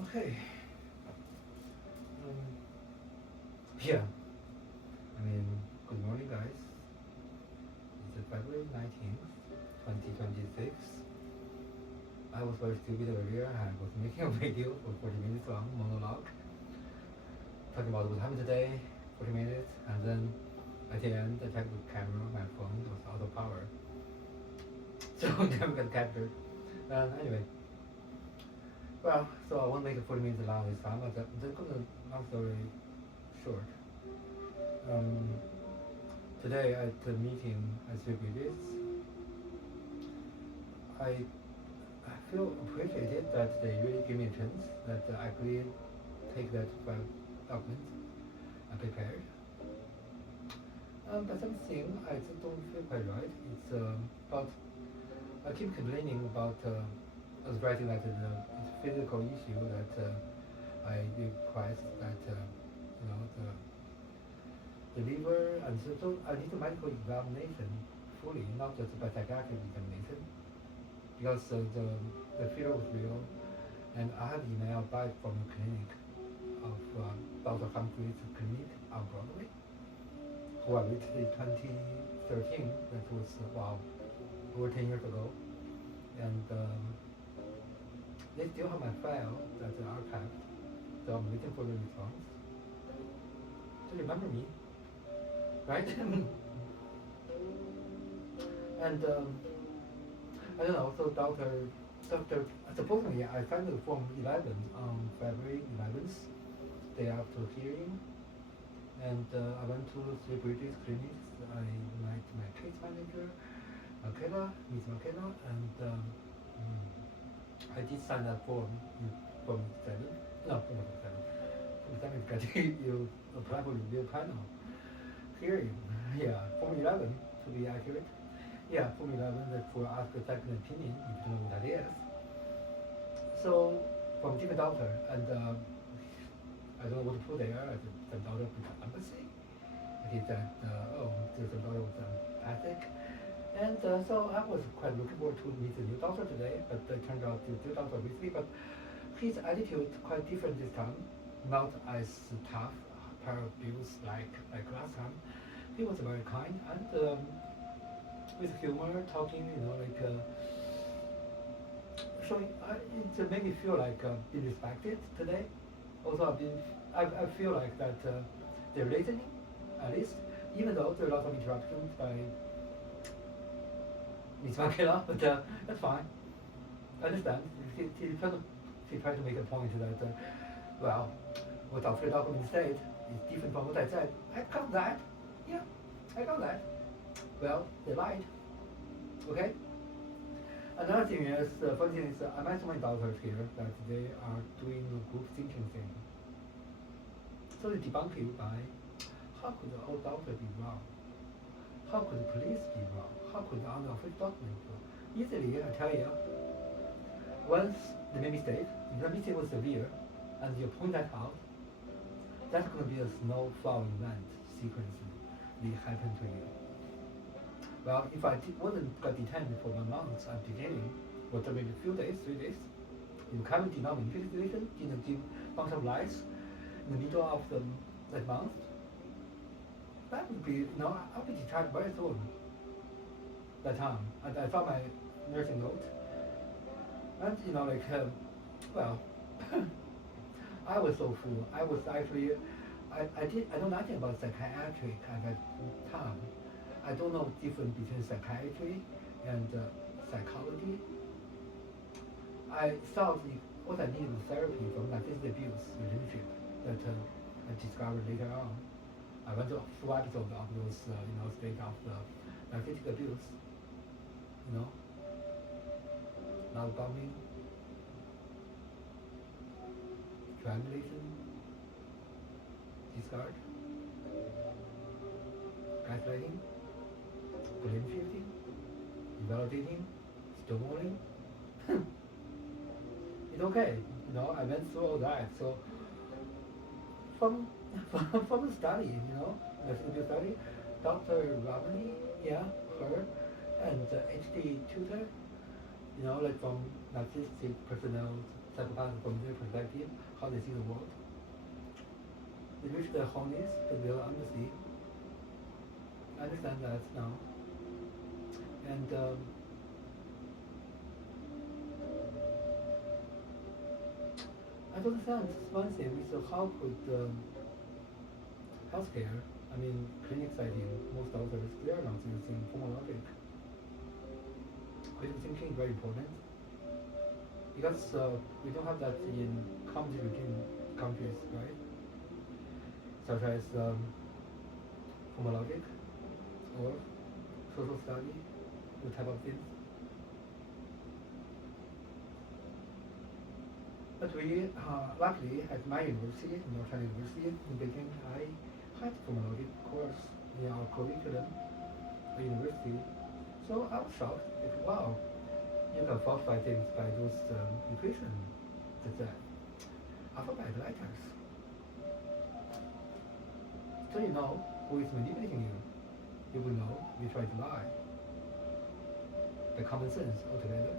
Okay. Yeah. Good morning, guys. It's February 19th, 2026. I was very stupid earlier. I was making a video for 40 minutes long monologue, talking about what happened today, 40 minutes, and then at the end, I checked the camera, my phone was out of power. So never got captured. Anyway, well, so I won't make it 40 minutes long this time, but I'm gonna long story short. Um, Today at the meeting at Three Bridges, I feel appreciated that they really give me a chance that I could take that file document I prepared. But something I just don't feel quite right. It's about I keep complaining about I was writing that it's a physical issue that I request that the liver and so I need a medical examination fully, not just a psychiatric examination, because the fever was real, and I had email back from the clinic of Dr. Humphrey's clinic on Broadway, who I reached in 2013. That was wow, over 10 years ago, and they still have my file that's archived, so I'm waiting for the response. So remember me, right? And I don't know. So doctor, supposedly I signed the form 11 on February 11th, day after hearing, and I went to Three Bridges clinics. I met my case manager, Miss Makela, and I did sign that form, form 7. No, form 7. Form 7 is that you apply for review panel hearing. Yeah, form 11 to be accurate. Yeah, Form 11, that for ask a second opinion, if you don't know what that is. So, from different doctor, and I don't know what to put there. The doctor put empathy. He said, oh, the doctor was empathic. And so I was quite looking forward to meet the new doctor today, but it turned out the new doctor with me, but his attitude quite different this time, not as tough per abuse like last time. He was very kind and with humor, talking, showing. It made me feel like being respected today. Also, I feel like that they're listening, at least, even though there are lots of interruptions by Miss Makela, but that's fine. I understand. She tried to make a point that, well, what Dr. document said is different from what I said. I got that. Yeah, I got that. Well, they lied. Okay? Another thing is, funny thing is, I met so many doctors here that they are doing a group thinking thing. So they debunk you by, how could the old doctor be wrong? How could the police be wrong? How could the unofficial document be wrong? Easily, I tell you, once they made mistake, if the mistake was severe, and you point that out, that's going to be a snowfall event sequence that happen to you. Well, if I wasn't got detained for 1 month at the beginning, or maybe a few days, 3 days, if Kevin did not manipulate the situation, didn't give bunch of lies in the middle of that month, that would be, I would be discharged very soon. That time, and I found my nursing note, and well, I was so full. I was actually, I know nothing about psychiatric at that time. I don't know the difference between psychiatry and psychology. I thought what I needed was therapy from narcissistic abuse relationship that I discovered later on. I went to a full episode of those, state of the narcissistic abuse, love bombing, triangulation, discard, gaslighting, blame shifting, invalidating, stonewalling. It's okay, I went through all that. So from from the study, the studio study, Dr. Ramani, yeah, her, and HD tutor, from narcissistic personality psychopaths from their perspective, how they see the world. They reach their wholeness, the real empathy. I understand that now. And I don't understand one thing is how could healthcare, I mean clinic setting, most doctors, they are not using formal logic. Critical thinking is very important because we don't have that in community regime countries, right? Such as formal logic or social study, those type of things. But we, luckily, at my university, North China University, in Beijing, I had formal logic course in our curriculum at university. So I was shocked. Like, wow, you can falsify things by those equation, the alphabet letters. So you know who is manipulating you. You will know we try to lie. The common sense altogether.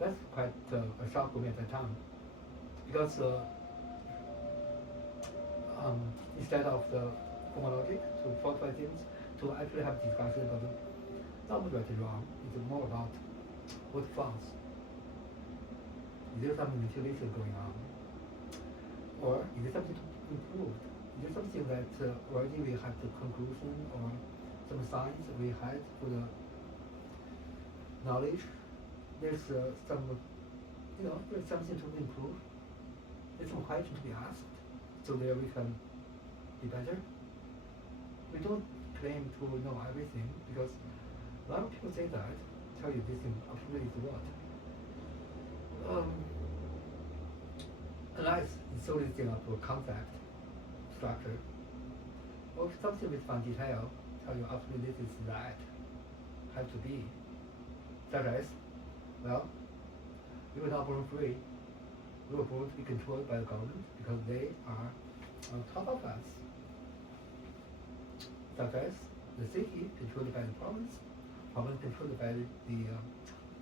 That's quite a shock for me at that time, because instead of the formal logic to falsify things, to actually have discussion about not what right and wrong, it's more about what false. Is there some manipulation going on, or is there something to improve? Is there something that already we had the conclusion or some signs we had for the knowledge? There's some, there's something to improve. There's some question to be asked, so there we can be better. We don't claim to know everything because a lot of people say that, tell you this thing absolutely is what. Unless it's solely thing of a concept, structure, or something with fine detail, tell you absolutely this is that, have to be. Such as, well, we were not born free. We were born to be controlled by the government because they are on top of us. Such as the city controlled by the province controlled by the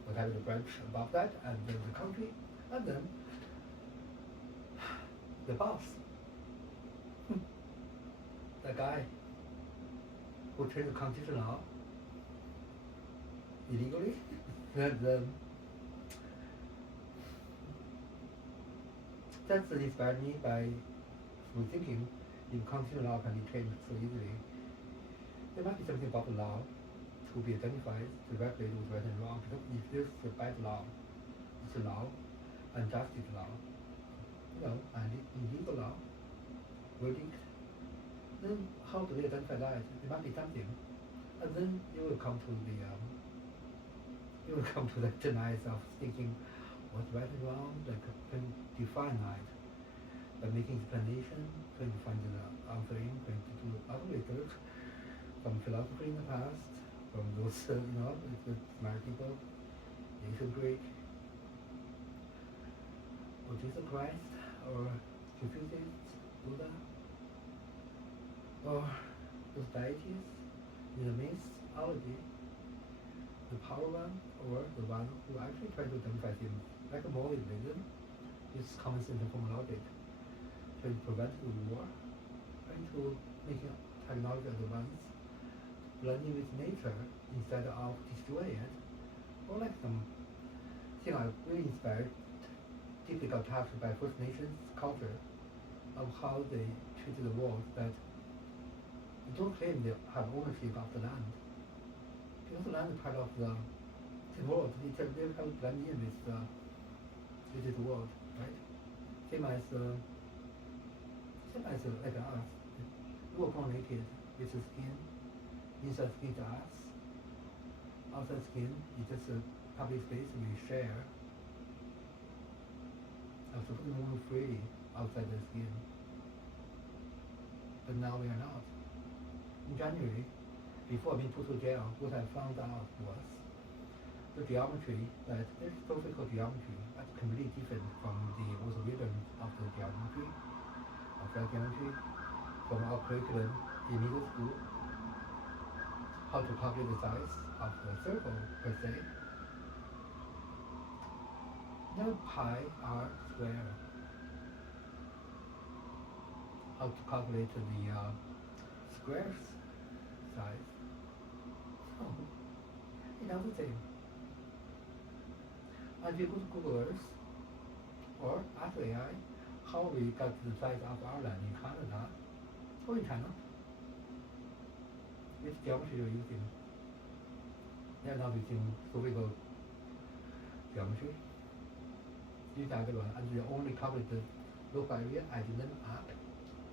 whatever the branch above that, and then the country, and then the boss, the guy who changed the constitution law illegally, then that's inspired me by thinking if constitutional law can be changed so easily. There might be something about the law to be identified directly with right and wrong, because if there's a bad law, it's a law, unjustice law, and illegal law, verdict, then how do we identify that? There might be something. And then you will come to the demise of thinking what's right and wrong, like can define that by making explanation, trying to find the answering, trying to do other research from philosophy in the past, from those the smart people, ancient Greek, or Jesus Christ, or Confucius, Buddha, or those deities in the mythology, the power one, or the one who actually tried to identify things, like a moral religion, use common sense and formal logic, trying to prevent the war, trying to make technology advance, blending with nature instead of destroying it, or like some thing I really inspired, deeply got touched by First Nations culture of how they treated the world, that they don't claim they have ownership of the land. Because the land is part of the world, they have to blend in with the world, right? Same as like us. We were born naked with the skin. Inside skin is us. Outside skin is just a public space we share. I'm supposed to move freely outside the skin. But now we are not. In January, before being put to jail, what I found out was the geometry, that this physical geometry is completely different from the rhythm of the geometry, of that geometry, from our curriculum in middle school, how to calculate the size of the circle per se. Now pi r square. How to calculate the square size? So, another thing. And we go to Google Earth or ask AI how we got the size of our land in Canada or in China. Which geometry you're using? They're not using spherical geometry. Use that one, and they only cover the local area and then up.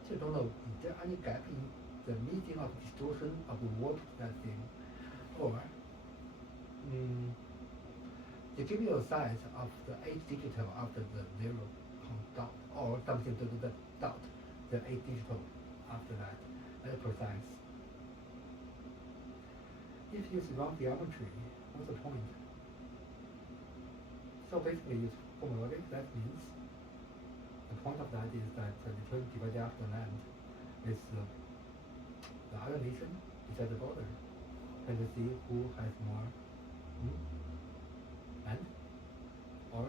So don't know, is there any gap in the median of distortion of what that thing? Or they give you a size of the 8 digital after the 0 dot, or something to the dot, the 8 digital after that, very precise. If you use wrong geometry, what's the point? So basically use formulaic, that means the point of that is that the term divided up the land is the other nation is at the border. And to see who has more land or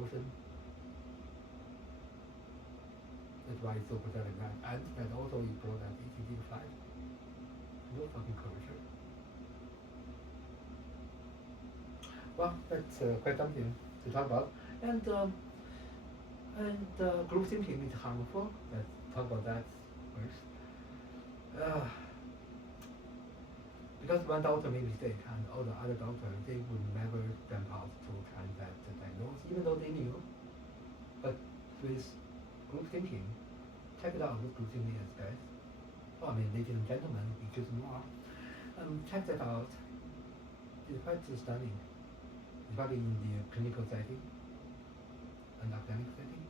ocean. That's why it's so pathetic that. And that also you brought that ECD5. No fucking curvature. Well, that's quite something to talk about. And group thinking is harmful. Let's talk about that first. Because one doctor made a mistake and all the other doctors, they would never jump out to try that diagnosis, even though they knew. But with group thinking, check it out what group thinking is, guys. Oh, I mean, ladies and gentlemen, because more. Check that out. It's quite stunning. Especially in the clinical setting and academic setting.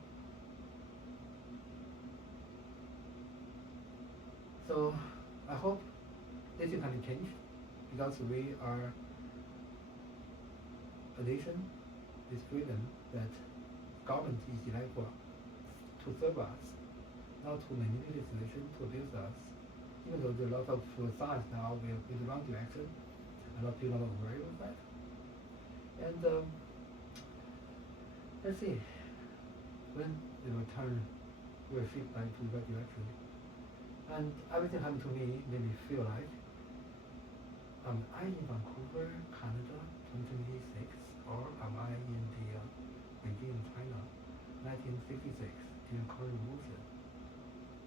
So I hope this can be changed because we are a nation with freedom that government is like for to serve us, not to manipulate the situation, to abuse us. Even though there are a lot of science now will in the wrong direction, a lot of people are worried about that. And let's see when they will turn, will shift back to the right direction. And everything happened to me made me feel like am I in Vancouver, Canada, 2026, or am I in the Beijing, China, 1966 during Korean Revolution?